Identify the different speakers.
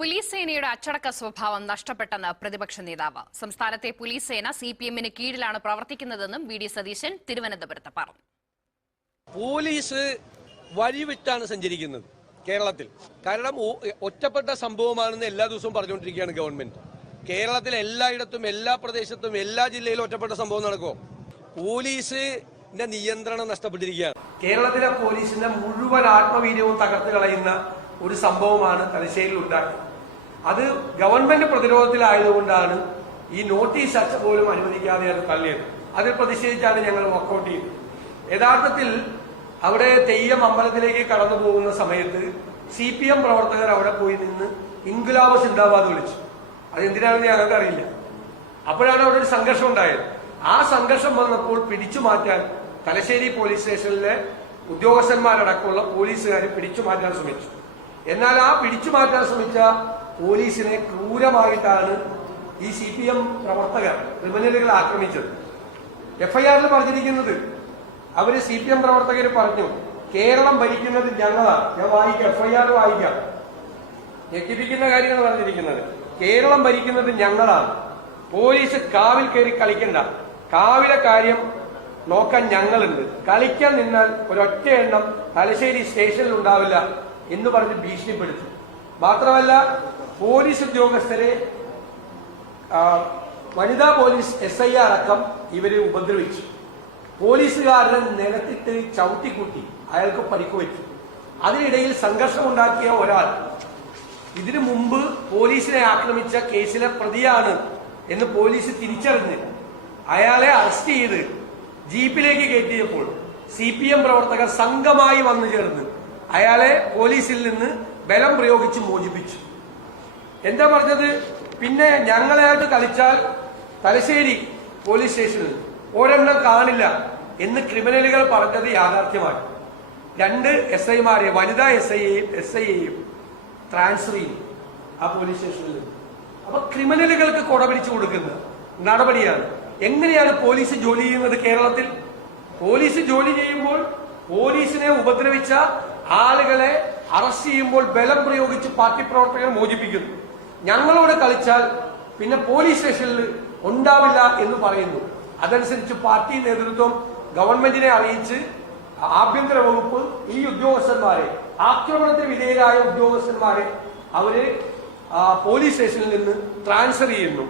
Speaker 1: Police സേനയുടെ അച്ചടക്ക സ്വഭാവം നഷ്ടപ്പെട്ടെന്ന് പ്രതിപക്ഷ നേതാവ്. സംസ്ഥാനത്തെ പോലീസ് സേന സി പി എമ്മിന് കീഴിലാണ് പ്രവർത്തിക്കുന്നതെന്നും വി ഡി സതീശൻ തിരുവനന്തപുരത്ത് പറഞ്ഞു.
Speaker 2: പോലീസ് വഴിവിട്ടാണ് സഞ്ചരിക്കുന്നത് കേരളത്തിൽ. കാരണം ഒറ്റപ്പെട്ട സംഭവമാണെന്ന് എല്ലാ ദിവസവും പറഞ്ഞുകൊണ്ടിരിക്കുകയാണ് ഗവൺമെന്റ്. കേരളത്തിൽ എല്ലായിടത്തും എല്ലാ പ്രദേശത്തും എല്ലാ ജില്ലയിലും ഒറ്റപ്പെട്ട സംഭവം നടക്കുമോ പോലീസിന്റെ നിയന്ത്രണം നഷ്ടപ്പെട്ടിരിക്കുകയാണ്.
Speaker 3: കേരളത്തിലെ പോലീസിന്റെ മുഴുവൻ ആത്മവീര്യവും തകർത്ത് കളയുന്ന ഒരു സംഭവമാണ് തലശ്ശേരിയിൽ ഉണ്ടായത് അത് ഗവൺമെന്റ് പ്രതിരോധത്തിലായതുകൊണ്ടാണ് ഈ നോട്ടീസ് അച്ച പോലും അനുവദിക്കാതെ അത് തള്ളിയത്. അതിൽ പ്രതിഷേധിച്ചാണ് ഞങ്ങൾ വർക്കൗട്ട് ചെയ്തത്. യഥാർത്ഥത്തിൽ അവിടെ തെയ്യം അമ്പലത്തിലേക്ക് കടന്നു പോകുന്ന സമയത്ത് സി പി എം പ്രവർത്തകർ അവിടെ പോയി നിന്ന് ഇൻകുലാബ് സിന്ദാബാദ് വിളിച്ചു. അതെന്തിനാണെന്ന് ഞങ്ങൾക്ക് അറിയില്ല. അപ്പോഴാണ് അവിടെ ഒരു സംഘർഷം ഉണ്ടായത്. ആ സംഘർഷം വന്നപ്പോൾ പിടിച്ചു മാറ്റാൻ തലശ്ശേരി പോലീസ് സ്റ്റേഷനിലെ ഉദ്യോഗസ്ഥന്മാരടക്കമുള്ള പോലീസുകാർ പിടിച്ചു മാറ്റാൻ ശ്രമിച്ചു. എന്നാൽ ആ പിടിച്ചു മാറ്റാൻ ശ്രമിച്ച പോലീസിനെ ക്രൂരമായിട്ടാണ് ഈ സി പി എം പ്രവർത്തകർ ക്രിമിനലുകൾ ആക്രമിച്ചത്. എഫ്ഐആറിൽ പറഞ്ഞിരിക്കുന്നത് അവർ സി പി എം പ്രവർത്തകർ പറഞ്ഞു കേരളം ഭരിക്കുന്നത് ഞങ്ങളാണ്. ഞാൻ വായിക്കാം എഫ്ഐആർ വായിക്കാം. ഞെട്ടിപ്പിക്കുന്ന കാര്യങ്ങൾ പറഞ്ഞിരിക്കുന്നത്. കേരളം ഭരിക്കുന്നത് ഞങ്ങളാണ്. പോലീസ് കാവിൽ കയറി കളിക്കണ്ട. കാവിലെ കാര്യം നോക്കാൻ ഞങ്ങളുണ്ട്. കളിക്കാൻ നിന്നാൽ ഒരൊറ്റ എണ്ണം തലശ്ശേരി സ്റ്റേഷനിൽ ഉണ്ടാവില്ല. എന്ന് പറഞ്ഞ് ഭീഷണിപ്പെടുത്തി. മാത്രമല്ല പോലീസ് ഉദ്യോഗസ്ഥരെ വനിതാ പോലീസ് എസ് ഐ അടക്കം ഇവരെ ഉപദ്രവിച്ചു. പോലീസുകാരനെ നിലത്തിട്ട് ചവിട്ടിക്കൂട്ടി അയാൾക്ക് പരിക്ക് വെച്ചു അതിനിടയിൽ സംഘർഷമുണ്ടാക്കിയ ഒരാൾ ഇതിനു മുമ്പ് പോലീസിനെ ആക്രമിച്ച കേസിലെ പ്രതിയാണ് എന്ന് പോലീസ് തിരിച്ചറിഞ്ഞ് അയാളെ അറസ്റ്റ് ചെയ്ത് ജീപ്പിലേക്ക് കയറ്റിയപ്പോൾ സി പി എം പ്രവർത്തകർ സംഘമായി വന്നു ചേർന്ന് അയാളെ പോലീസിൽ നിന്ന് ബലം പ്രയോഗിച്ച് മോചിപ്പിച്ചു. എന്താ പറഞ്ഞത്? പിന്നെ ഞങ്ങളായിട്ട് കളിച്ചാൽ തലശ്ശേരി പോലീസ് സ്റ്റേഷനിൽ ഒരെണ്ണം കാണില്ല എന്ന് ക്രിമിനലുകൾ പറഞ്ഞത് യാഥാർത്ഥ്യമായി രണ്ട് എസ് ഐമാരെ വനിതാ എസ് ഐയെയും എസ് ഐയെയും ട്രാൻസ്ഫർ ചെയ്യും ആ പോലീസ് സ്റ്റേഷനിൽ. അപ്പൊ ക്രിമിനലുകൾക്ക് കൊടപിടിച്ചു കൊടുക്കുന്ന നടപടിയാണ്. എങ്ങനെയാണ് പോലീസ് ജോലി ചെയ്യുന്നത് കേരളത്തിൽ? പോലീസ് ജോലി ചെയ്യുമ്പോൾ പോലീസിനെ ഉപദ്രവിച്ച ആളുകളെ അറസ്റ്റ് ചെയ്യുമ്പോൾ ബലം പ്രയോഗിച്ച് പാർട്ടി പ്രവർത്തകരെ മോചിപ്പിക്കുന്നു. ഞങ്ങളോട് കളിച്ചാൽ പിന്നെ പോലീസ് സ്റ്റേഷനിൽ ഉണ്ടാവില്ല എന്ന് പറയുന്നു. അതനുസരിച്ച് പാർട്ടി നേതൃത്വം ഗവൺമെന്റിനെ അറിയിച്ച് ആഭ്യന്തര വകുപ്പ് ഈ ഉദ്യോഗസ്ഥന്മാരെ ആക്രമണത്തിന് വിധേയരായ ഉദ്യോഗസ്ഥന്മാരെ അവർ പോലീസ് സ്റ്റേഷനിൽ നിന്ന് ട്രാൻസ്ഫർ ചെയ്യുന്നു.